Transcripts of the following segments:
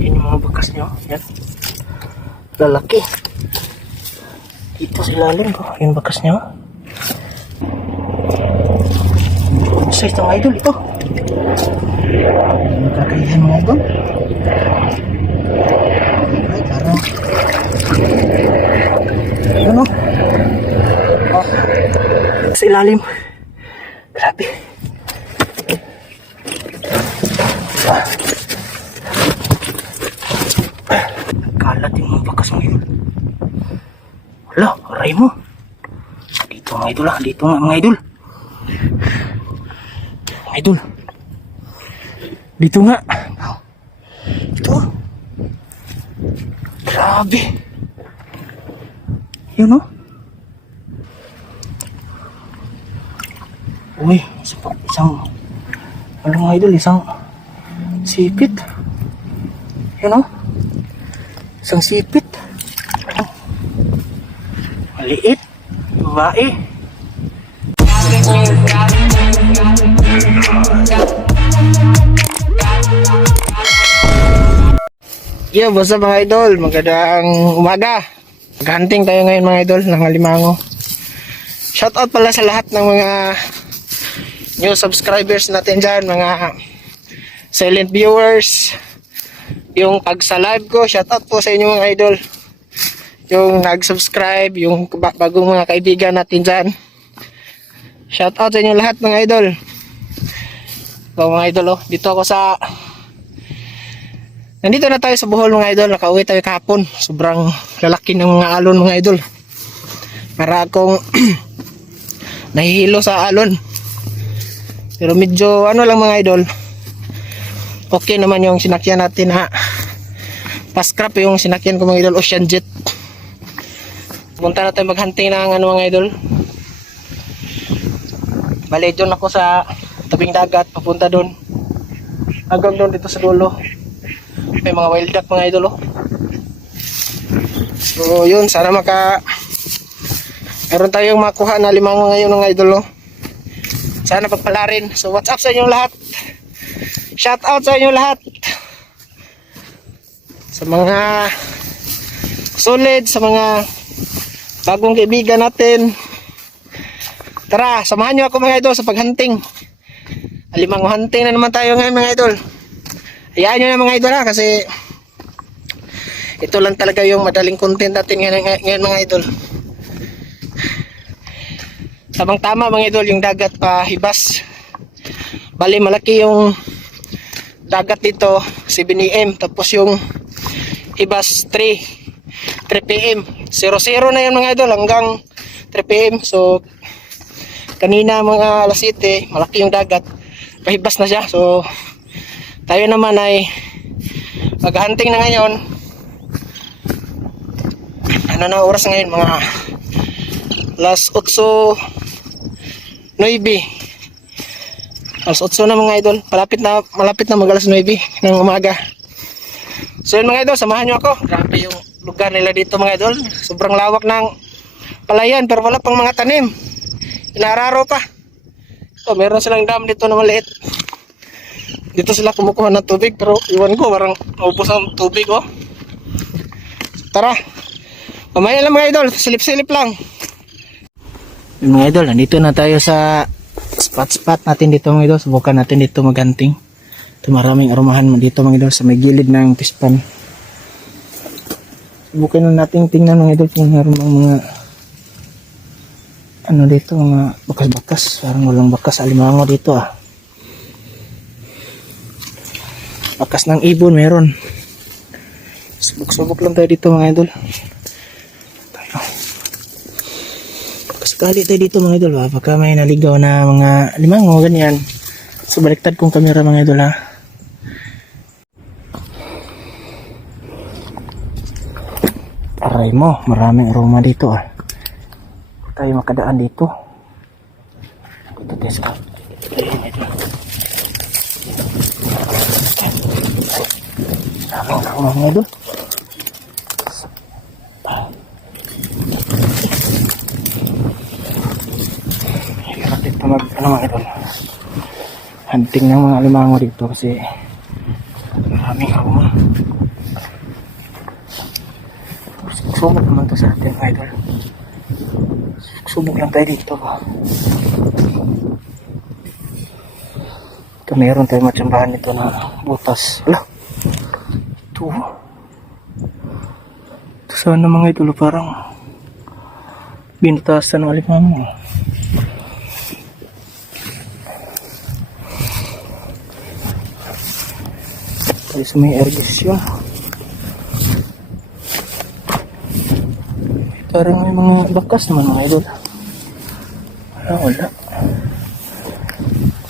Yan yung mga bakas nyo. Yan. Lalaki. Dito sa ilalim ko. Yung bakas nyo. Sa itong idol ito. Nakakayahan mga idol. Ay, parang. Ano? Oh. Sa ilalim. Grabe. Kalat yung mga bakas mga idol. Wala, aray mo. Dito mga idol dito nga mga idol. Mga idol. Dito nga. Ito. Grabe. Yun o. Uy, isang ano mga idol, isang sipit. Yun o. Isang sipit. Maliit. Babae. Yeah, what's up mga idol? Magandang umaga. Mag-hunting tayo ngayon mga idol ng alimango. Shoutout pala sa lahat ng mga new subscribers natin dyan, mga silent viewers. Yung pag sa live ko, shoutout po sa inyo mga idol. Yung nag-subscribe, yung bagong mga kaibigan natin dyan. Shoutout sa inyo lahat mga idol. So mga idol, dito ako sa... Nandito na tayo sa Bohol mga idol. Nakauwi tayo kahapon. Sobrang lalaki ng mga alon mga idol. Para akong nahihilo sa alon. Pero medyo ano lang mga idol. Okay naman yung sinakyan natin na Pascrap yung sinakyan ko mga idol. Ocean Jet. Punta na tayo maghunting ng ano mga idol. Bali doon ako sa tabing dagat. Papunta doon. Hanggang doon dito sa dulo. May mga wild duck mga idol. So yun, sana meron tayong makuha na limango ngayon mga idol. Sana pagpala rin. So what's up sa inyong lahat? Shout out sa inyong lahat. Sa mga solid, sa mga bagong kaibigan natin. Tara, samahan nyo ako mga idol sa paghunting. Alimango hunting na naman tayo ngayon mga idol. Hayaan nyo na mga idol kasi ito lang talaga yung madaling content natin ngayon mga idol. Tamang tama mga idol yung dagat pa hibas. Bali malaki yung dagat dito 7 AM tapos yung hibas 3 PM 00 na yun mga idol hanggang 3 PM. So kanina mga alas 7 malaki yung dagat pahibas na siya. So tayo naman ay maghunting na ngayon. Ano na oras ngayon? Mga alas 8:09. Alas 8 na mga idol. Malapit na mag alas 9 ng umaga. So yun mga idol, samahan nyo ako. Grabe yung lugar nila dito mga idol. Sobrang lawak ng palayan pero wala pang mga tanim. Inararo pa. So meron silang dam dito na maliit. Dito sila kumukuha ng tubig pero iwan ko parang naubos ang tubig oh. Tara. Mamaya lang mga idol, silip-silip lang. Mga idol, nandito na tayo sa spot natin dito mga idol. Subukan natin dito maghunting. Ito maraming arumahan dito mga idol sa may gilid ng pispan. Subukan na natin tingnan mga idol kung meron mga ano dito, mga bakas-bakas. Parang walang bakas alimango dito ah. Bakas ng ibon meron. Subok-subok lang tayo dito mga idol. Tayo. Pagkasakali tayo dito mga idol ha. Pagka may naligaw na mga limango ganyan. So baliktad kong kamera mga idol ha. Aray mo, maraming aroma dito ah. Tayo makadaan dito. Ito test ka. Ayan ito. Maraming aroma mga idol. Hirap dito mga idol. Hunting ng mga alimango dito kasi maraming aroma. mga idol. Subok lang tayo dito ba. Ito meron tayo matsambahan nito na butas. Wala. Ito. Ito sana mga idol parang binutasan ng alimango. Tayo sa may irrigation. Parang may mga bakas naman mga idol. Wala.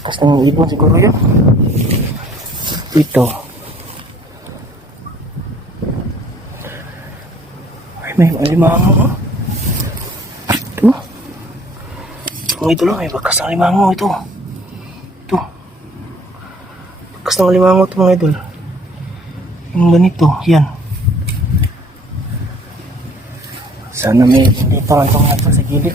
Bakas ng ibon siguro yun. Dito. Ay, may alimango. Ito. Mga idol, may bakas ng alimango ito. Ito. Bakas ng alimango ito mga idol. Yung ganito, yan. Sana may hindi pa itong nasa sa gilid.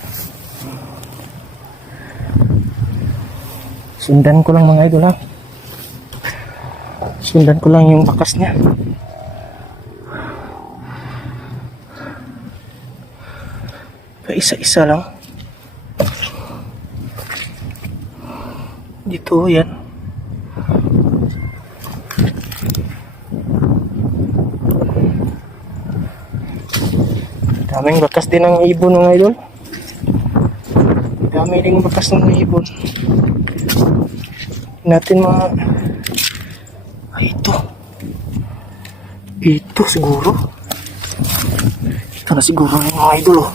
Sundan ko lang mga idol ha. Sundan ko lang yung bakas niya. Isa-isa lang. Dito yan. Daming bakas din ng ibon mga idol. Dami rin bakas ng ibon. Natin mga... Ay, ito siguro. Ito na siguro yung mga idol oh.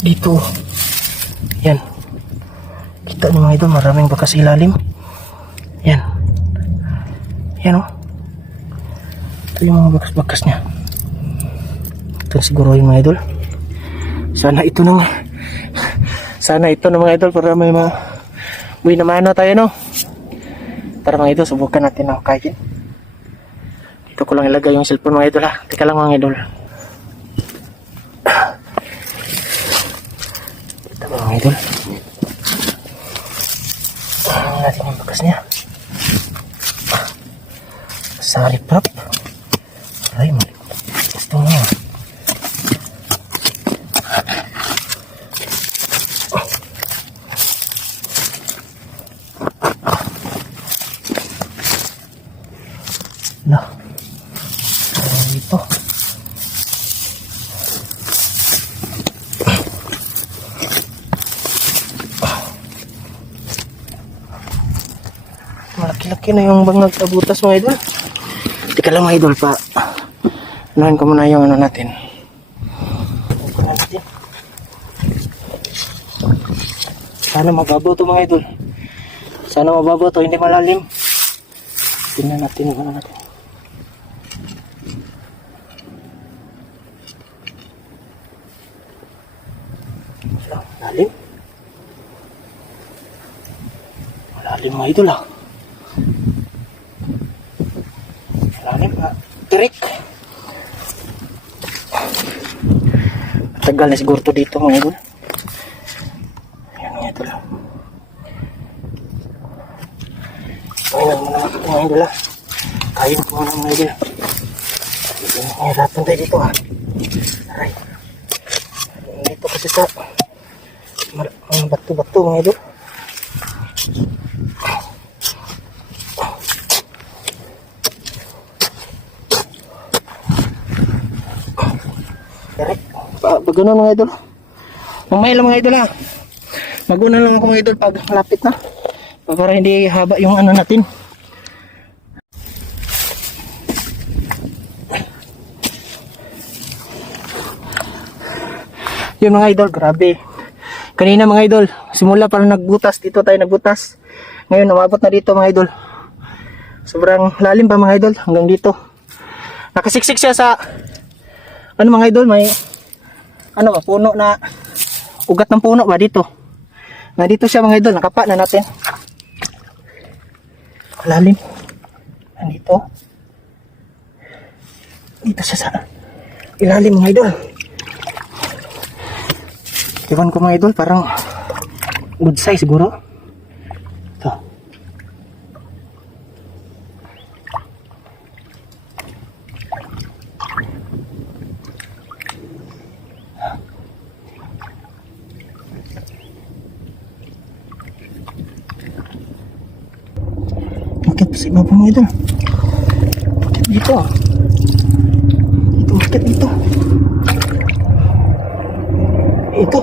Dito. Yan. Kita nyo mga idol, maraming bakas ilalim. Yan. Yan oh. Ito yung mga bakas-bakas nya. Ito siguro yung mga idol. Sana ito na mga idol para may buhay na mano tayo no. Para mga idol subukan natin ang kain. Dito ko lang ilagay yung cellphone mga idol ha. Teka lang mga idol. Ito mga idol. Natin yung bakas niya. Sari prop. Ay mga gusto mo. Nah, ito. Malaki-laki na yung bangag sa butas mga idol. Teka lang mga idol pa. Unahin ko muna yung ano natin. Sana mababaw to mga idol. Sana mababaw to, hindi malalim. Tingnan natin yung ano natin. Malalim. Malalim mga idol ah. Malalim ah. Tirik. Tagal na siguro to dito mga idol. Ayan mga idol ah. Pahingan mo naman ito mga idol ah. Kain ko muna mga idol. Mahirapan tayo dito ah. Aray. Dito kasi sa mga bato-bato mga idol. Aray. Pag gano'n mga idol. Mamaya lang mga idol ha. Mag-una lang ako mga idol pag malapit na. Para hindi haba yung ano natin. Yun mga idol, grabe. Kanina mga idol, simula parang nagbutas. Dito tayo nagbutas. Ngayon umabot na dito mga idol. Sobrang lalim pa mga idol, hanggang dito. Nakasiksik siya sa ano mga idol, may ano ba, puno na ugat ng puno ba dito. Na dito siya mga idol, nakapa na natin. Lalim. Nandito. Dito siya sa ilalim mga idol. Iwan ko mga idol, parang good size siguro. Ito. Sa iba po mga idol. Bakit dito ah? Dito, bakit dito? Ito.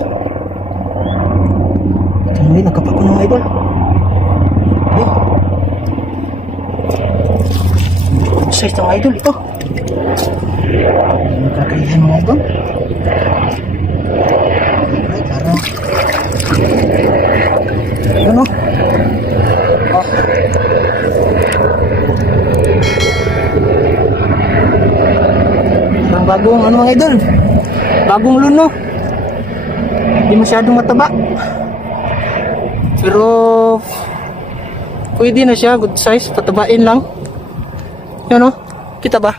Ito na rin, nagkapak ko ng mga idol. Ay. Good size ng mga idol, ito. Nakakayahan mga idol. Ay, parang. Ano? Oh. Parang bagong ano mga idol. Bagong luno. Hindi masyadong mataba. Pero pwede na siya, good size, patabain lang. Yan o, kita ba?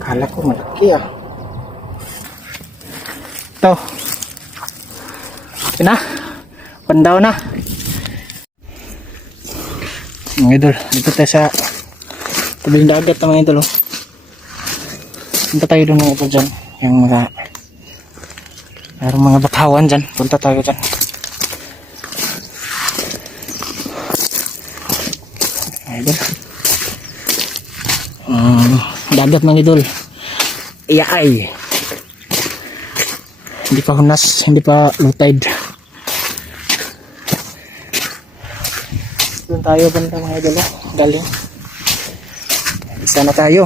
Kala ko malaki ah. Ito. Okay na. Pandaw na. Mga idol, dito tayo sa tabing dagat mga idol. Oh. Punta tayo doon mga idol dyan. Yung mga mayroong mga bakawan dyan. Punta tayo dyan. Mga idol. Dagat mga idol. Iyaay. Hindi pa hunas, hindi pa low tide. Doon tayo banda mga idol. Galing. Isa na tayo.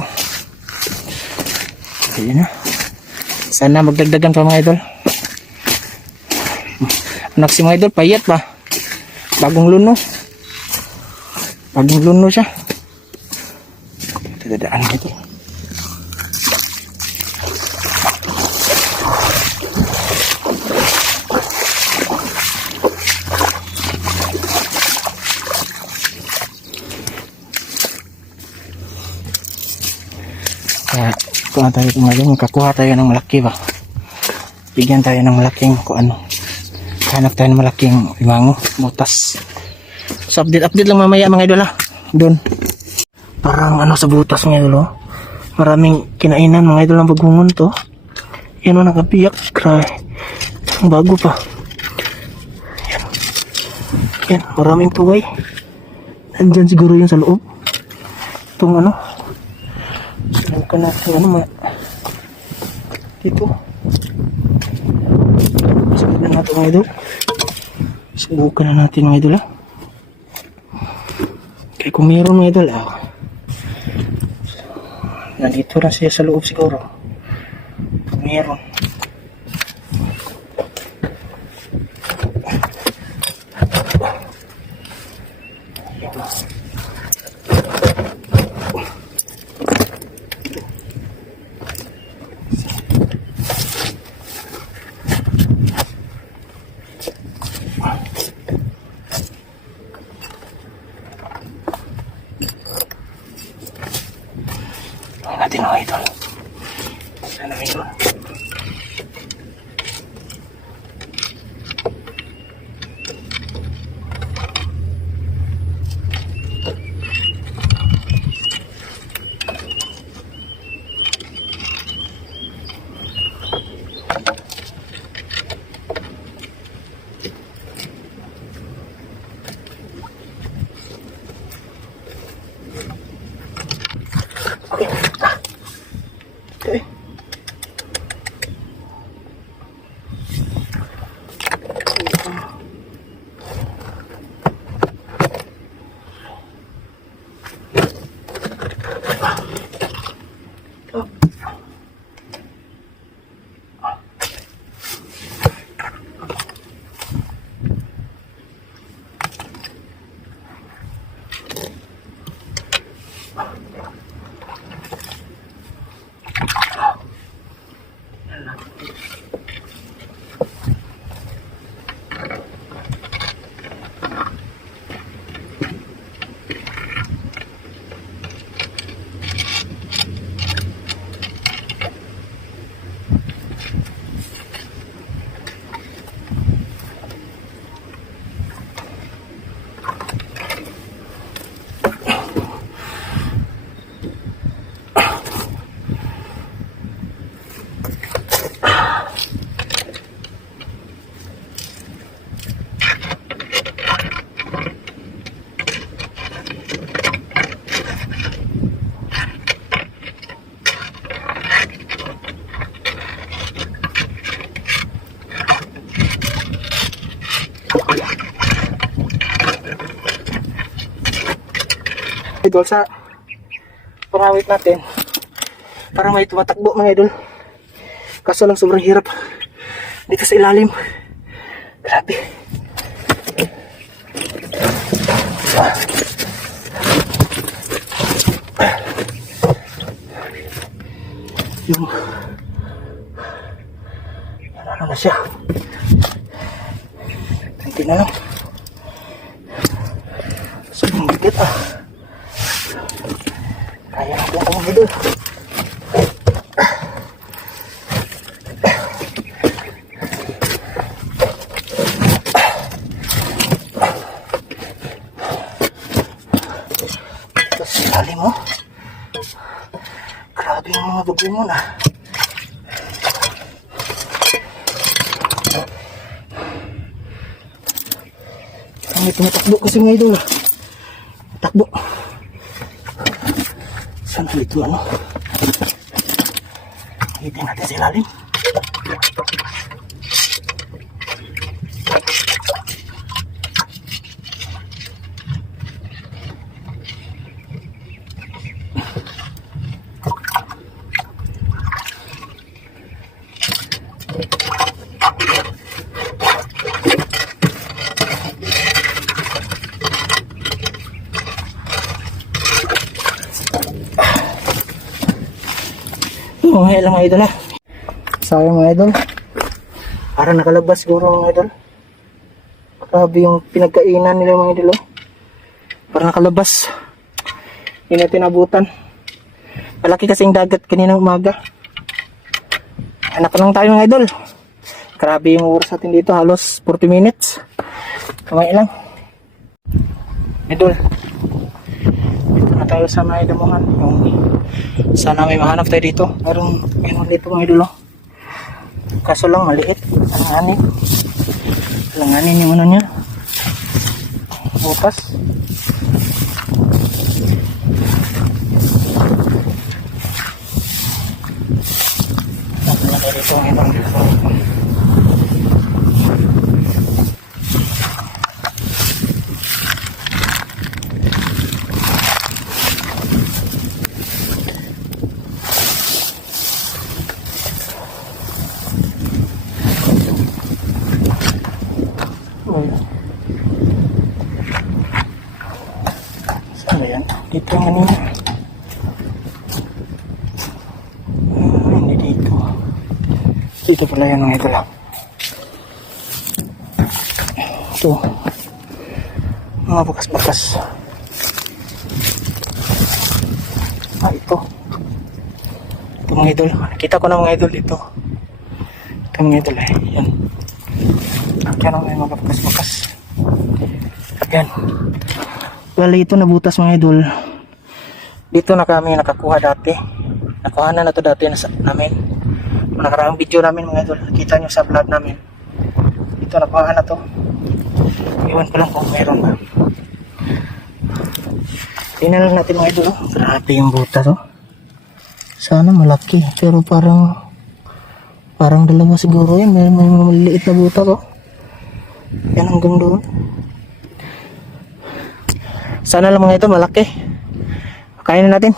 Ayan na. Sana magdagdagan pa mga idol. Anak si mga idol, payat pa. Bagong luno. Bagong luno siya. Dadaan ito. Kaya kung tayo tumaling, makakuha tayo ng malaki ba. Bigyan tayo ng malaking kung ano. Hanap tayo ng malaking limango, butas. So update lang mamaya mga idol ha. Doon. Parang ano sa butas mga idol. Maraming kinainan mga idol ang bagungon to. Yan o nakabiyak. Cry. Ang bago pa. Yan. Yan. Maraming tuway. Nandyan siguro yun sa loob. Itong ano. Subukan natin ano mga. Dito. Subukan natin mga idol. Subukan na natin mga idol ha. Kaya kung meron mga idol nandito na siya sa loob siguro. Meron. Natin mga idol. Sana mayroon. Okay. idol sa pangawit natin. Parang may tumatakbo mga idol. Kaso lang sobrang hirap dito sa ilalim. Grabe. Yung ano na siya. Kunti na lang. Sobrang bigat kaya natin ito mga idol. Ito sa ilalim mo. Grabe yung mga bagungon May tumatakbo kasi mga idol. Takbo. Saan dito ano? Hitin natin sa ilalim. Okay lang mga idol sayang mga idol. Parang nakalabas siguro mga idol. Grabe yung pinagkainan nila mga idol. Parang nakalabas. Hindi natin abutan. Malaki kasing dagat kanina umaga. Anak lang tayo mga idol. Grabe yung oras natin dito. Halos 40 minutes. Kamay lang. Idol. Dito na tayo sa may damuhan. Sana may mahanap tayo dito. Meron dito mga idol. Kaso lang maliit. Alanganin yung ano niya. Butas. Nakala tayo dito mga idol. Saan ba yan? Dito yung kanina. Hindi dito. Dito pala yan mga idol. Ito. Mga bakas-bakas. Ito. Ito mga idol. Nakita ko na mga idol dito. Ito mga idol Yan. Kaya may mga bakas-bakas. Yan. Well, ito nabutas mga idol. Dito na kami nakakuha dati. Nakuha na to dati namin. Nakaraang video namin mga idol. Nakita nyo sa vlog namin. Dito nakuha na to. Iwan ko lang kung meron ba. Tingnan lang natin mga idol. Grabe yung butas Sana malaki. Pero parang dalawa siguro yan. May maliliit na butas Yan hanggang doon. Sana lang mga ito malaki. Kain na natin.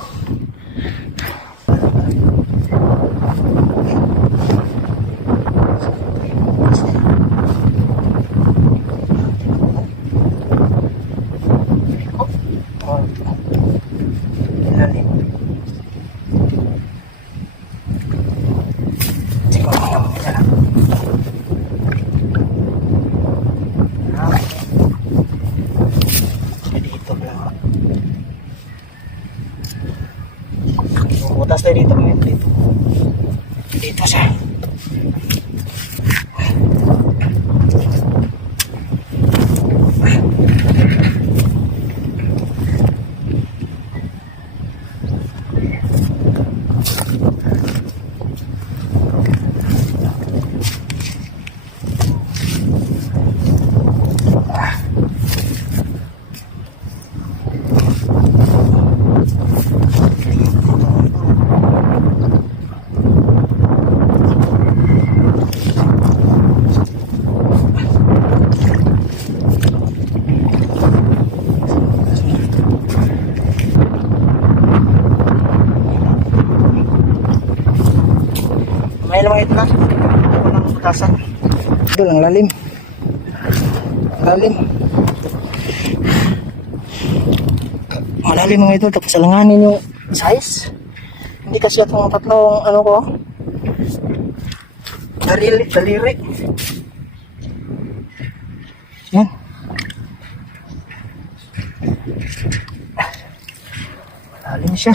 Butas tayo dito mga dito. Dito siya. Ayan mga idol ha. Walang butasan. Idol, ang lalim. Lalim. Malalim mga idol. Tapos alanganin yung size. Hindi kasi itong tatlong ano ko. Daliri. Yan. Malalim siya.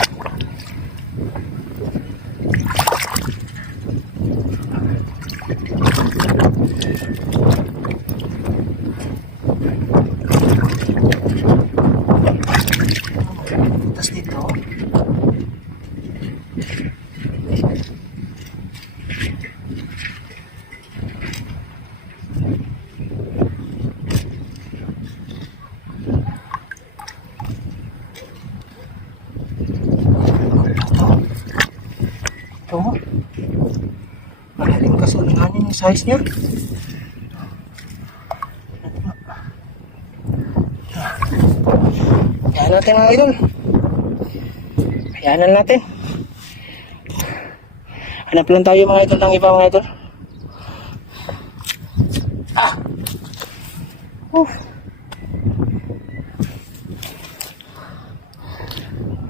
Tapos dito. Ito. Malalim kasi ulanganin yung size niya. Ayan natin mga idol. Ayan natin. Hanap lang tayo mga idol ng iba mga idol.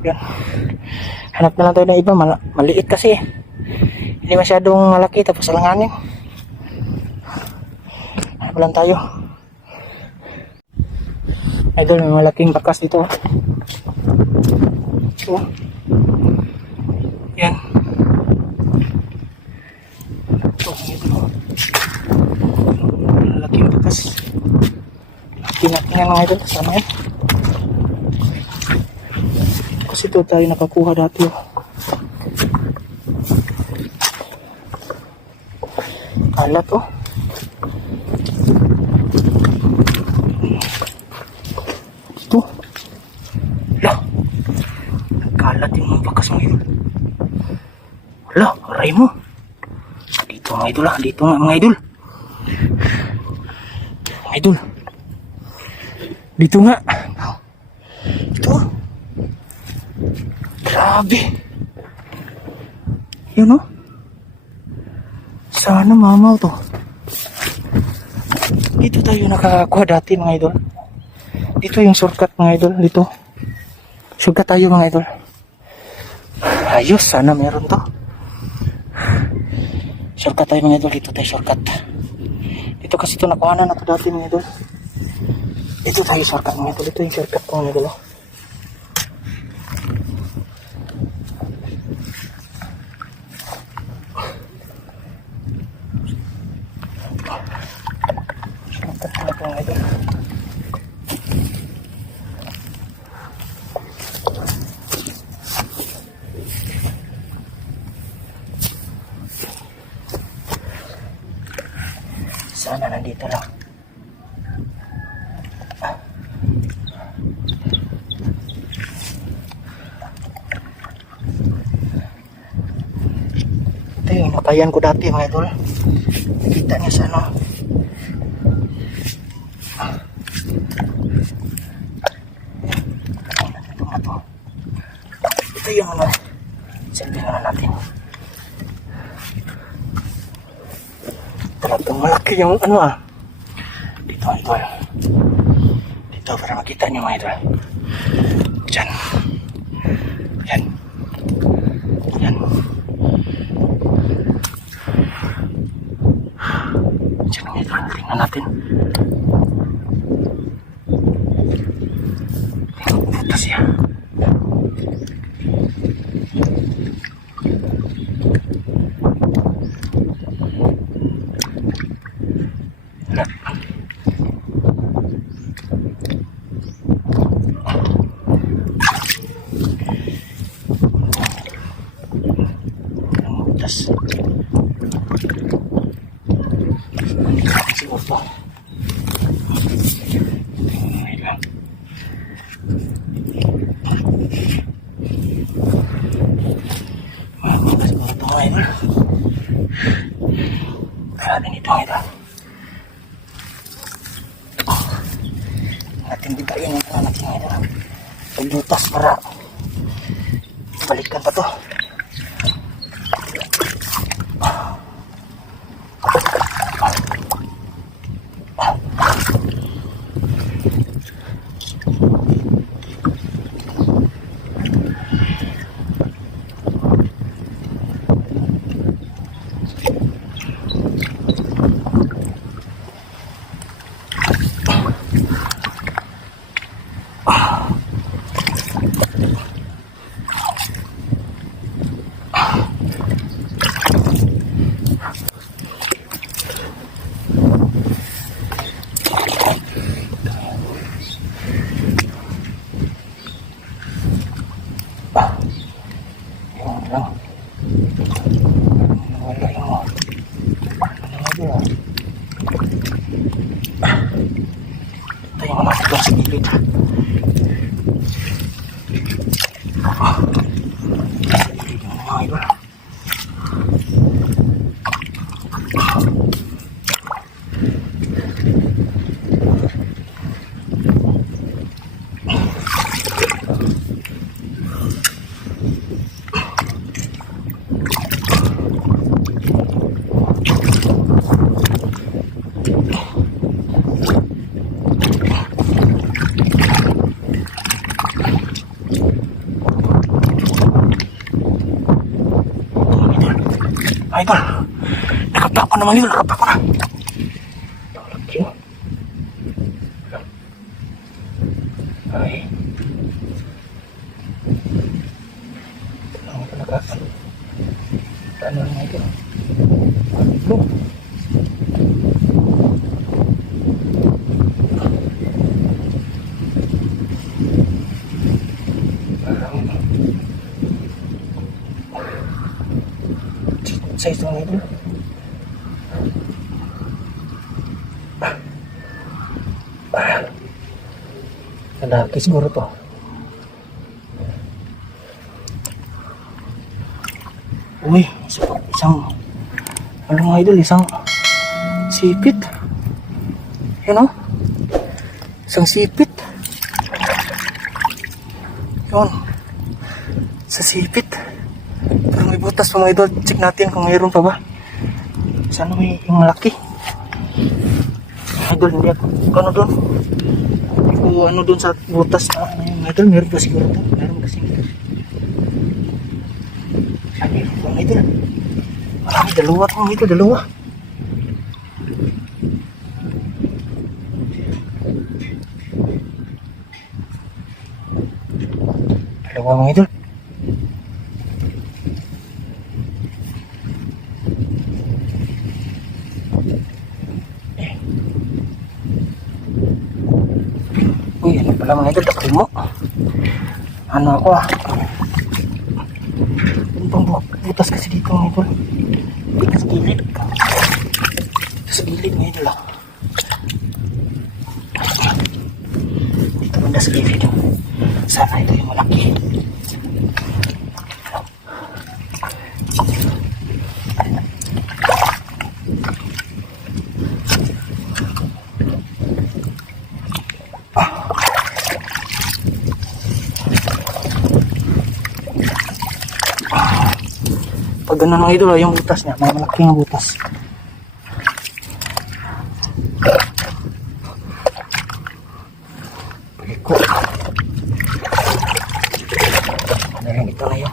Yan. Hanap na lang tayo ng iba. Maliit kasi. Hindi masyadong malaki. Tapos alanganin. Hanap lang tayo. Idol, may malaking bakas dito. So, yan. Ito, malaking bakas. Tingnan mga idol. Sana yan. Kasi ito tayo nakakuha dati. Kalat oh. Ito. Wala. Kalat yung bakas mo yun. Wala. Aray mo. Dito mga idol ah. Dito nga mga idol. Mga idol. Dito nga. Ito. Grabe. Yun oh. Sana mamaw to. Dito tayo nakakakuha dati mga idol. Dito yung shortcut mga idol. Dito. Shortcut tayo mga idol. Ayos. Sana meron to. Shortcut tayo mga idol. Dito tayo shortcut. Dito kasi ito nakuha na to dati mga idol. Dito tayo shortcut mga idol. Dito yung shortcut ko mga idol. Sana nandito lang. Ito yung nakayan ko dati mga idol. Nakita niya sa ano. Ito yung ano. Silbi na natin. Talagang malaki yung ano ah. Dito idol. Dito para makita niyo mga idol. Diyan. Yan. Yan. Diyan mga idol. Tingnan natin. Butas yan. Grabe nito ito. Natin bigayin yung mga natin ito. Pagbutas para balikan pa to. Lang. Wala yung ito yung mga ito sa gilid. Mga idol. Idol, nakapak ko naman yun, nakapak ko na. Okay. Ay. Ano talaga? Ano nga ito? Ano? Sa isang ito. Lalaki siguro to. Uy, isang ano mga idol, isang sipit. Yan o. Isang sipit. Yun. Sa sipit. Pero may butas pa mga idol. Check natin kung mayroon pa ba. Sana may yung malaki. Idol, hindi ako. Ano doon? O ano doon sa butas na mga idol. Meron ba siguro ito? Meron kasi ito. Ay, meron pa mga idol. Marami, dalawa ito mga idol. Dalawa. Dalawa mga idol. Uy, ano pala mga idol, dakil mo. Ano ako ah. Ano pang butas kasi dito mga idol. Sa gilid. Sa gilid mga idol ah. Dito banda sa gilid. Sana ito yung malaki. Pag ganun mga idol, yung butas niya, may malaki nga butas. Paliko. Ayan, ito na yun.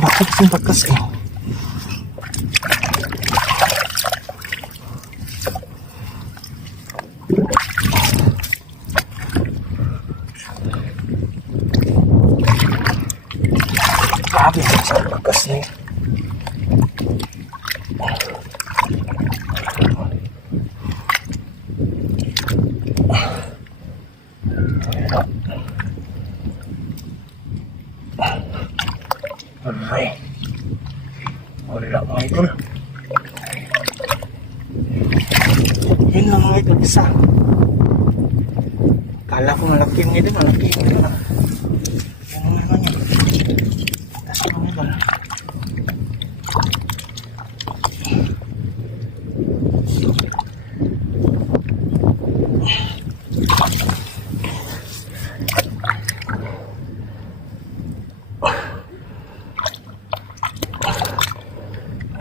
Bakit yung bakas eh? Grabe sa bakas na yun. Alright. Wala mga idol. Yun lang mga idol, isa. Kala ko malaki mga idol, malaki. Yan naman yun. Tapos mga idol.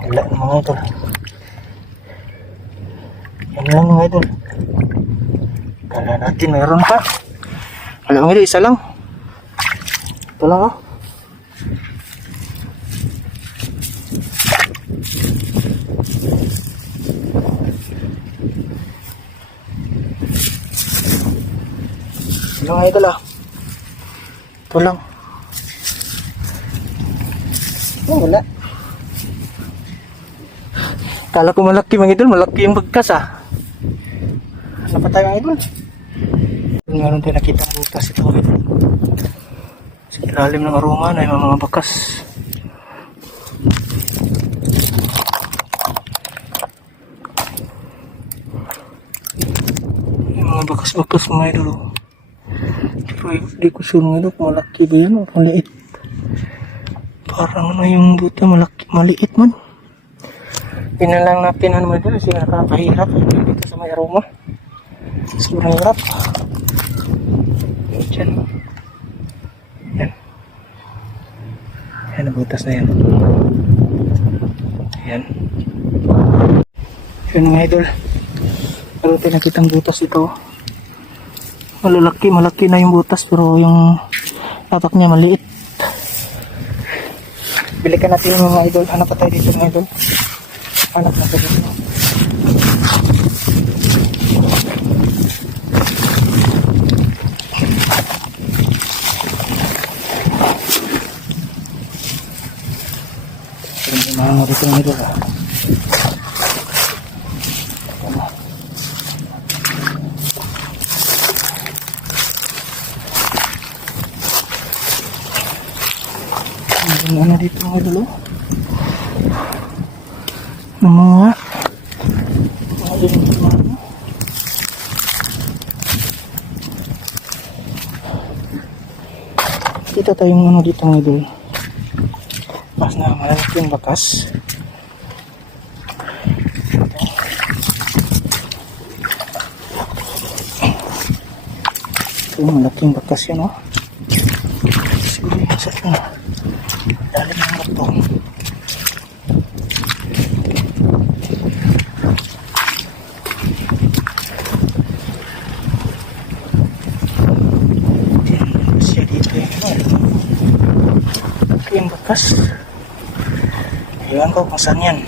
Wala mga idol. Yan lang mga idol. Kala natin mayroon pa. Wala mga idol, isa lang. Ito lang oh. Yan mga idol ah. Ito lang. Oh, wala. Kala ko malaki mga idol, malaki yung bagkas ah. Ano pa tayo mga idol? Meron tayo nakita ang butas ito. Sa ilalim ng aroma na yung mga bakas. Yung mga bakas-bakas mga idol. Pero di ko sure mga idol kung malaki ba yan o maliit. Parang na yung buta malaki, maliit man. Pinalang natin ano mga idol kasi nakakahirap dito sa may aroma. Sobrang hirap. Diyan. Yan. Yan, nabutas na yan. Yan. Yan mga idol. Pero tayo nakita ang butas ito. Malaki na yung butas pero yung tatak niya maliit. Balikan natin yung mga idol. Hanap pa tayo dito mga idol. Hanap na tayo dito. Mga dito mga idol. Ano dito mga idol. Mga kita tayong ano dito mga idol. Pas na malalaki yung bakas. Ito yung malaking bakas yan oh. Siguro yung sa ito. Dalim ng bato. Siya dito yung bakas. Iwan ko kung saan yan.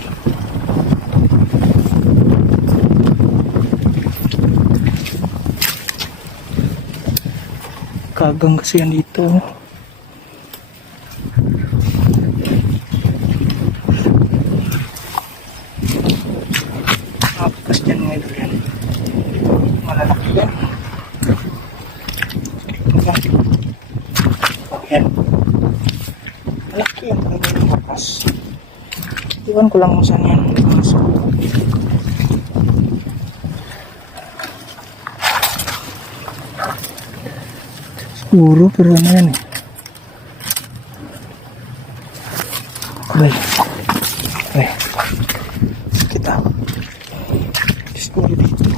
Kagang kasi yan dito. Bakas dyan mga idol yan. Malalaki yan. Yan. Malaki yan talaga yung bakas. Iwan ko lang kung saan yan. Siguro pero ano yan eh. Ay. Kita. Siguro dito.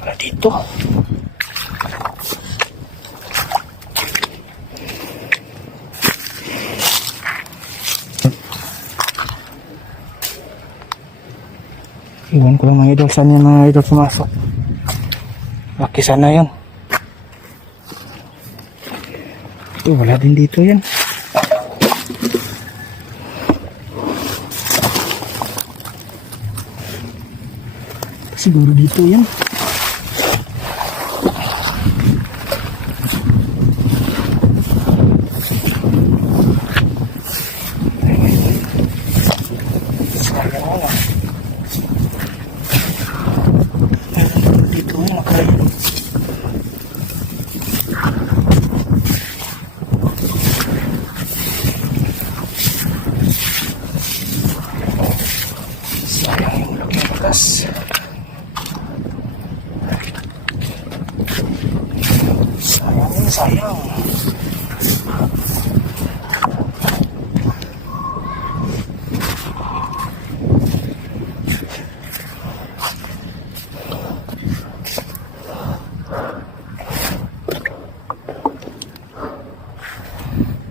Wala dito. Iwan ko lang mga idol. Saan yung mga idol pumasok? Laki sana yan. Wala din dito yan. Siguro dito yan. Sayang.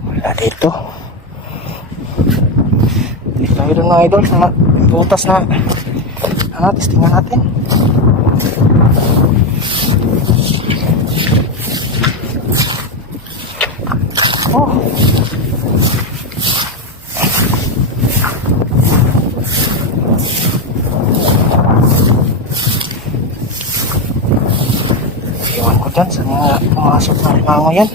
Wala dito. Dito tayo doon mga idol sa butas na testingan natin. Oh. Iwan ko dyan sa mga pumasok na limango yan.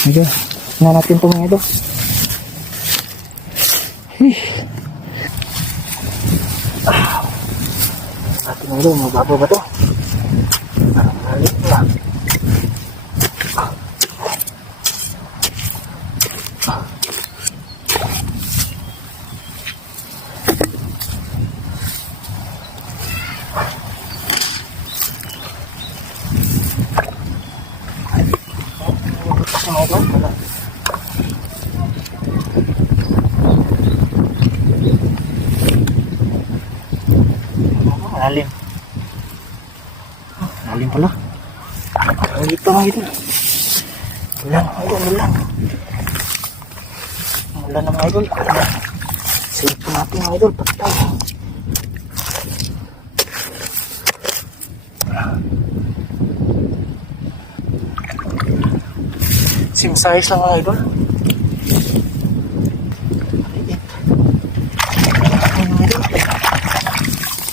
Okay, tingnan natin ito mga idol. Ating mga idol, mababaw ba to? Parang malit lang. Malalim. Malalim pala. Ang dito mga idol. Ulan, ulan, ulan. Ulan na mga idol. Save po natin mga idol. Patay. Same size lang mga idol.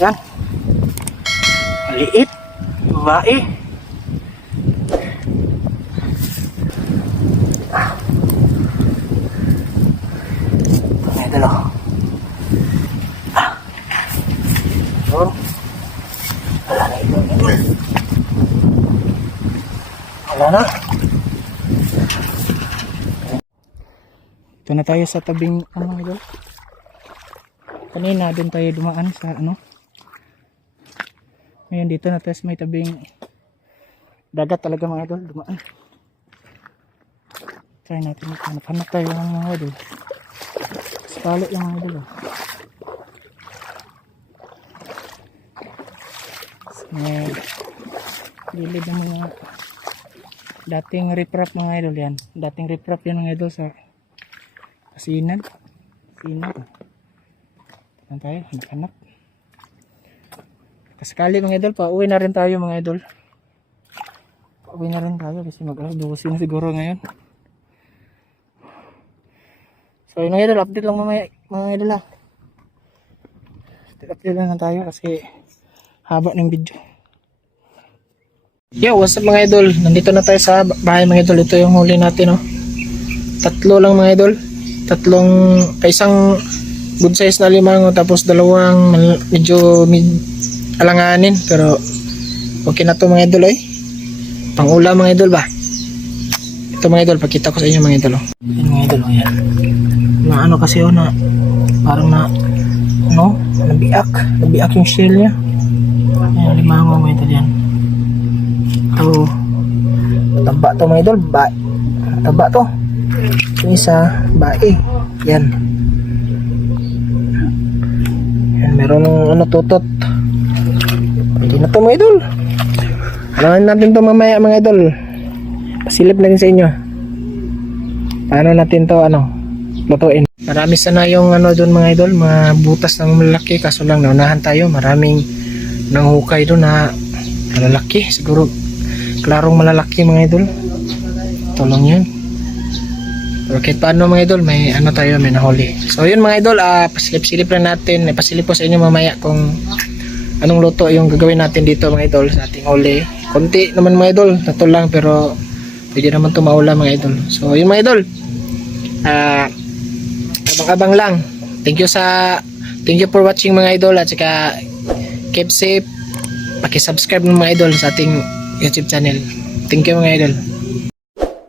Yan. Maliit. Babae. Mga idol oh. Yun. Wala na idol. Wala na. Ito na tayo sa tabing ano idol. Kanina doon tayo dumaan sa ano. Ngayon dito na tayo sa may tabing dagat talaga mga idol, dumaan. Try natin ito. Hanap tayo ng mga idol. Sakali lang mga idol. May gilid ng mga dating riprap mga idol yan. Dating riprap yan mga idol sa Asinan. Asinan. Saan tayo? Hanap. Kaskali mga idol, pauwi na rin tayo mga idol. Pauwi na rin tayo kasi mag-12 na siguro ngayon. So yun mga idol, update lang mga idol lang. Update lang tayo kasi haba ng video. Yo, what's up mga idol? Nandito na tayo sa bahay mga idol. Ito yung huli natin oh. 3 lang mga idol. 3 isang good size na limango tapos 2 medyo alanganin pero okay na to mga idol eh. Pang ulam mga idol ba? Ito mga idol, pakita ko sa inyo mga idol oh. Yan mga idol oh, yan. Na ano kasi oh na parang na no, nabiak yung shell niya. Yan limango mga idol yan. Ito taba to mga idol, taba to. Yung isa bae. Yan. Yan meron ano tutot. Hindi na to mga idol. Alangan natin to mamaya mga idol. Pasilip na rin sa inyo. Paano natin to lutuin. Marami sana yung doon mga idol, mga butas na malaki kaso lang naunahan tayo. Maraming nanghukay doon na malalaki. Siguro klarong malalaki mga idol. Ito lang yun. Pero kahit paano mga idol, may tayo, may nahuli. So yun mga idol, pasilip-silip lang natin. Pasilip po sa inyo mamaya kung anong luto yung gagawin natin dito mga idol sa ating huli. Konti naman mga idol, tato lang pero pwede naman ito maula mga idol. So yun mga idol, abang-abang lang. Thank you for watching mga idol at saka keep safe. Paki-subscribe mga idol sa ating YouTube channel. Thank you mga idol.